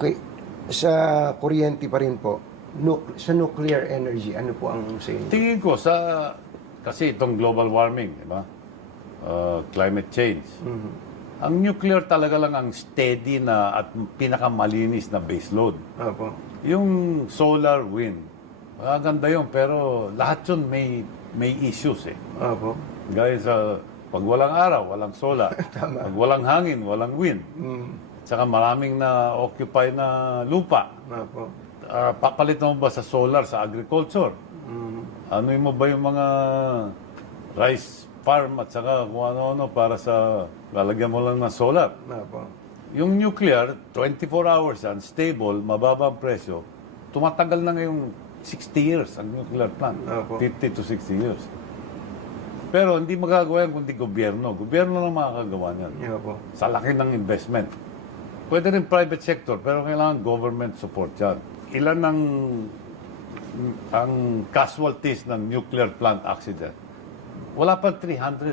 Okay. Sa kuryente pa rin po, sa nuclear energy, ano po ang sa inyo? Tingin ko kasi itong global warming, di ba? Climate change. Ang nuclear talaga lang ang steady na at pinakamalinis na baseload. Opo. Yung solar, wind, maganda yun, pero lahat yun may issues eh. Opo. Gaya sa pag walang araw, walang solar. Pag walang hangin, walang wind. Tsaka maraming na-occupy na lupa. Opo. Papalit mo ba sa solar, sa agriculture? Ano mo ba yung mga rice farm at saka kung ano-ano para sa lalagyan mo lang ng solar? Opo. Yung nuclear, 24 hours yan, stable, mababa ang presyo. Tumatagal na ngayong 60 years ang nuclear plant. Opo. 50 to 60 years. Pero hindi magagawa yan kundi gobyerno. Gobyerno lang makakagawa niyan. Opo. Sa laki ng investment. Pwede rin private sector, pero kailangan government support yan. Ilan ang casualties ng nuclear plant accident? Wala pa 300